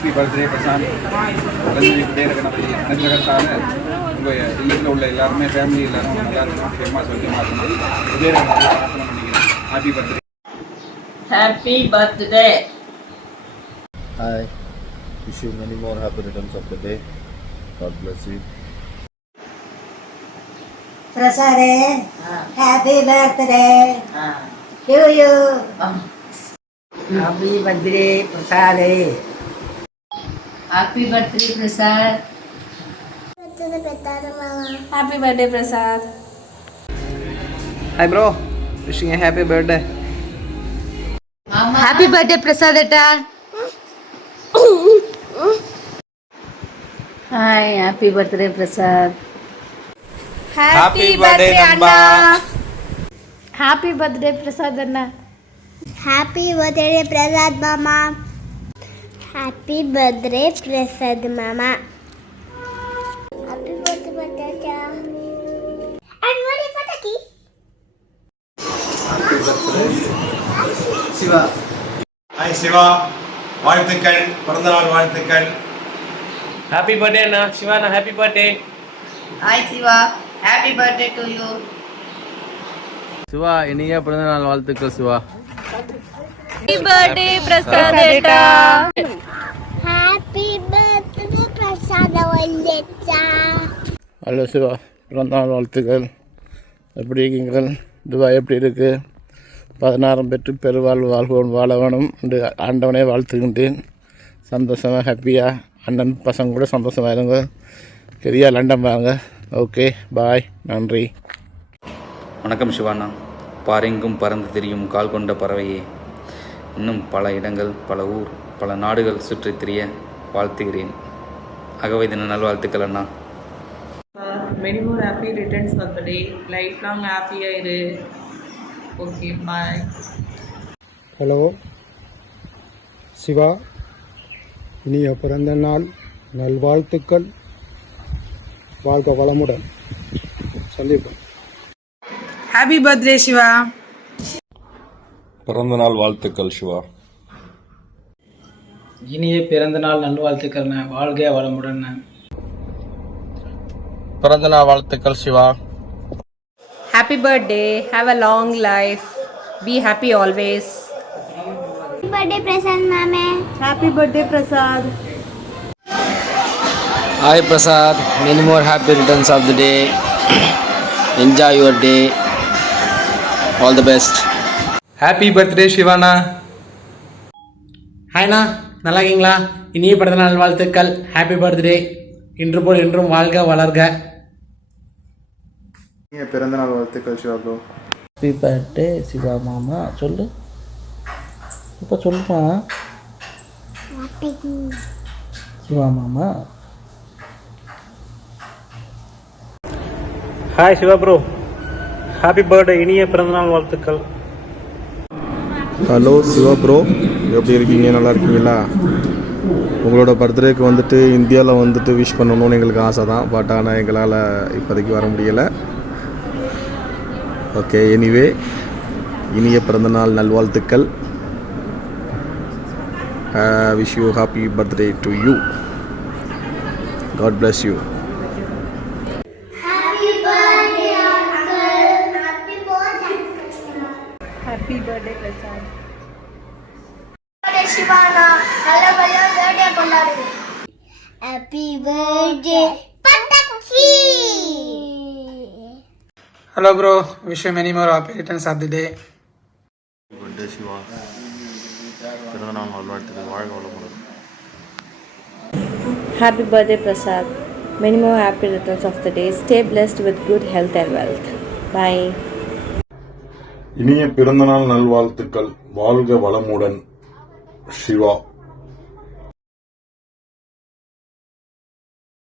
Happy birthday Prashanth. விடையிற கணபதி அனைத்துலகத்தான உங்கள் இல்லத்தில் உள்ள எல்லாருமே ஃபேமிலி எல்லாரும் நல்லா இருக்கணும், சேமா சொல்லியமாக இருக்கணும். விடையிற கணபதி பிரார்த்தனை பண்ணிக்கிறேன். Happy birthday. Happy birthday. Hi. Wish you many more happy returns of the day. God bless you. Prasad, happy birthday to you. Happy birthday, Prasad. Happy birthday, Prasad. Happy birthday, Prasad. Hi bro, wishing a happy birthday. Happy birthday, Prasad. Hi, happy birthday, Prasad. Happy birthday, Anna. Happy birthday, Prasad Anna. Happy birthday, Prasad Mama. Happy birthday, Prasad Mama. Happy birthday, Tata. And what is Pataki? Happy birthday, Siva. Hi Siva, வாழ்த்துக்கள், பிறந்தநாள் வாழ்த்துக்கள். Happy birthday Anna, Shivana, happy birthday. Hi, Siva. Happy birthday to you. Siva, இனிய பிறந்தநாள் வாழ்த்துக்கள் Siva. Happy birthday, Prasad. Happy birthday, Prasad Vallecha. Hello Siva, பிறந்தநாள் வாழ்த்துக்கள். எப்படி இருக்கீங்கள்? துவா எப்படி இருக்குது? 16 பெற்று பெருவாழ்வு வாழ்வோம் வாழ வேணும் என்று ஆண்டவனே வாழ்த்துகின்றேன். சந்தோஷமாக ஹாப்பியாக அண்ணன் பசங்க கூட சந்தோஷமாக இருங்க. சரியா லண்டன் வாங்க. ஓகே பாய், நன்றி. வணக்கம் சிவானா. பாரெங்கும் பறந்து திரியும் கால் கொண்ட பறவையே, இன்னும் பல இடங்கள், பல ஊர், பல நாடுகள் சுற்றித் திரிய வாழ்த்துகிறேன். அகவை தின நல்வாழ்த்துக்கள் அண்ணா. Many more happy returns of the day. Lifelong happy இரு. Okay, bye. ஹலோ சிவா, இனிய பிறந்த நாள் நல்வாழ்த்துக்கள். வாழ்க வளமுடன். சந்திப்போம். Happy birthday, Shiva. பிறந்தநாள் வாழ்த்துக்கள் சிவா. இனிய பிறந்தநாள் நல்வாழ்த்துக்கள். வாழ்க வளமுடன். பிறந்தநாள் வாழ்த்துக்கள் Siva. Happy birthday. Have a long life. Be happy always. Happy birthday, Prasad Mama. Happy birthday, Prasad. Hi Prasad, many more happy returns of the day. Enjoy your day. All the best. Happy birthday Shivana. ஹாய்ண்ணா, நல்லா இருக்கீங்களா? இனிய பிறந்தநாள் வாழ்த்துக்கள். Happy birthday. இன்று போல் என்றும் வாழ்க வளர்க. இனிய பிறந்தநாள் வாழ்த்துக்கள் Siva bro. Happy birthday Siva மாமா. சொல்லு, இப்போ சொல்லுமா சிவா மாமா. Hi Siva bro, happy birthday. இனிய பிறந்தநாள் வாழ்த்துக்கள். ஹலோ சிவா ப்ரோ, எப்படி இருக்கீங்க? நல்லா இருக்கீங்களா? உங்களோட பர்த்டேக்கு வந்துட்டு இந்தியாவில் வந்துட்டு விஷ் பண்ணணும்னு எங்களுக்கு ஆசை தான். பட் ஆனால் எங்களால் இப்போதைக்கு வர முடியலை. ஓகே, எனிவே இனிய பிறந்தநாள் நல்வாழ்த்துக்கள். Wish you happy birthday to you. God bless you. Happy birthday, Uncle. Happy birthday. Happy birthday, Prasad. Birthday, Shivana. நல்லபடியா birthday கொண்டாடு. Happy birthday, Pataki. Hello bro, wish you many more happy returns of the day. Birthday Siva, பிறந்தநாள் நல்வாழ்த்துக்கள். வாழ்க வளமுடன். Happy birthday, Prasad. Many more happy returns of the day. Stay blessed with good health and wealth. Bye. இனிய பிறந்தநாள் நல்வாழ்த்துக்கள். வாழ்க வளமுடன் சிவா.